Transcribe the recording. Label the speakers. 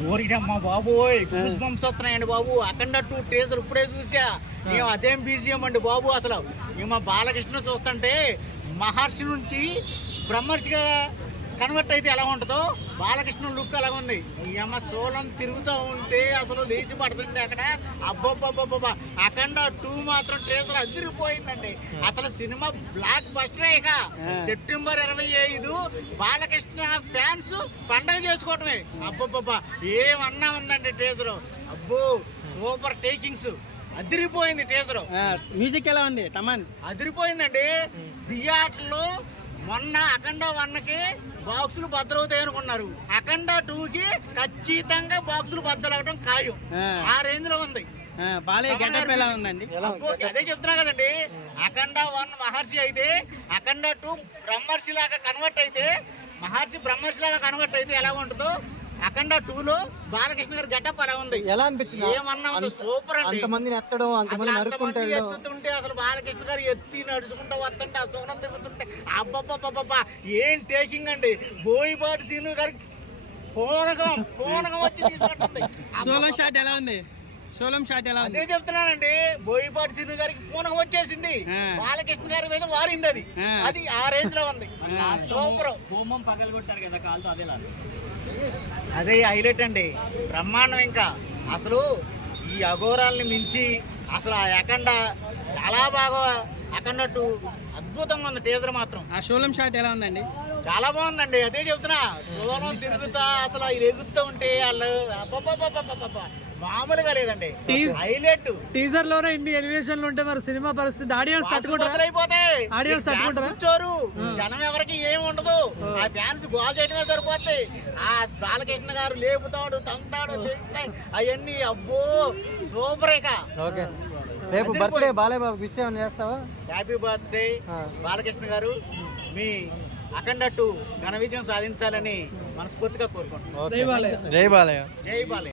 Speaker 1: ఓరిడమ్మా బాబోయ్ goose bumps వస్తున్నాయండి బాబు. అఖండ 2 teaser ఇప్పుడే చూసా. మేము అదేం బీజియం అండి బాబు. అసలు మేము బాలకృష్ణ చూస్తుంటే మహర్షి నుంచి బ్రహ్మర్షిగా కన్వర్ట్ అయితే ఎలా ఉంటుందో బాలకృష్ణ లుక్ అలాగ ఉంది. ఈ అమ్మ సోలం తిరుగుతూ ఉంటే అసలు లేచి పడుతుంది అక్కడ. అబ్బబ్బబ్బబ్బా అఖండ 2 మాత్రం టీజర్ అదిరిపోయిందండి. అసలు సినిమా బ్లాక్ బస్టర్. ఇక సెప్టెంబర్ 25 బాలకృష్ణ ఫ్యాన్స్ పండగ చేసుకోవటమే. అబ్బబ్బబ్బా ఏమన్నా ఉందండి టీజర్. అబ్బో సూపర్ టేకింగ్స్. అదిరిపోయింది టీజర్.
Speaker 2: మ్యూజిక్ ఎలా ఉంది తమన్?
Speaker 1: అదిరిపోయిందండి. థియేటర్లో మొన్న అఖండ 1కి బాక్సులు బద్దలవుతాయి అనుకున్నారు. అఖండ 2కి ఖచ్చితంగా బాక్సులు బద్దలవడం ఖాయం. ఆ రేంజ్ లో ఉంది.
Speaker 2: బాలయ్య గెటప్ ఎలా ఉందండి?
Speaker 1: అదే చెప్తున్నా కదండి. అఖండ 1 మహర్షి అయితే అఖండ 2 బ్రహ్మర్షి లాగా కన్వర్ట్ అయితే, మహర్షి బ్రహ్మర్షి లాగా కన్వర్ట్ అయితే ఎలా ఉంటుందో అఖండ 2లో బాలకృష్ణ గారి గెటప్ అలా ఉంది.
Speaker 3: ఎలా అనిపించింది?
Speaker 1: ఏమన్నా ఉంది. సూపర్ అండి.
Speaker 3: అంతమందిని ఎత్తడం, అంతమంది
Speaker 1: ఎత్తుతుంటే అసలు బాలకృష్ణ గారు ఎత్తి నడుచుకుంటూ వస్తుంటే ఆ సోనం తిరుగుతుంటే అబ్బబ్బబ్బబ్బా ఏం టేకింగ్ అండి. బోయిపాటి సీను గారికి పూనకం వచ్చి తీసుకుంటుంది.
Speaker 2: సోలం షాట్ ఎలా ఉంది? సోలం షాట్ ఎలా ఉంది?
Speaker 1: అదే చెప్తున్నానండి. బోయిపాటి సీను గారికి పూనకం వచ్చేసింది. బాలకృష్ణ గారి మీద వారింది. అది ఆ రేంజ్ లో ఉంది. సూపర్.
Speaker 2: హోమం పగలు కొట్టారు కదా కాలుతో, అదేలా
Speaker 1: అదే హైలైట్ అండి. బ్రహ్మాండం. ఇంకా అసలు ఈ అఘోరాల్ని మించి అసలు ఆ అఖండ చాలా బాగా అఖండ 2 అద్భుతంగా ఉంది టీజర్ మాత్రం.
Speaker 2: ఆ సోలం షాట్ ఎలా ఉందండి?
Speaker 1: చాలా బాగుందండి. అదే చెప్తున్నా. సోలం తిరుగుతా అసలు ఎగుతూ ఉంటే వాళ్ళు అబ్బబ్బబ్బబ్బబ్బబ్బా మామూలుగా లేదండి. హైలైట్.
Speaker 3: టీజర్ లోనే ఇన్ని ఎలివేషన్లు ఉంటే మరి సినిమా పరిస్థితి ఆడియన్స్
Speaker 1: అయిపోతాయి.
Speaker 3: ఆడియన్స్
Speaker 1: కూర్చోరు. జనం ఎవరికి ఏం ఉండదు. ఆ ఫ్యాన్స్ గోల్ చేయడమే సరిపోద్ది. ఆ బాలకృష్ణ గారు లేపుతాడు, తంతాడు, అవన్నీ అబ్బో సూపర్. ఇక
Speaker 3: రేపు బర్త్డే బాలయ్య బాబు విషయం చేస్తావా?
Speaker 1: హ్యాపీ బర్త్డే బాలకృష్ణ గారు. మీ అఖండ 2 ఘన విజయం సాధించాలని మనస్ఫూర్తిగా కోరుకుంటున్నాను.
Speaker 3: జై బాలయ్య.
Speaker 1: జై బాలయ్య.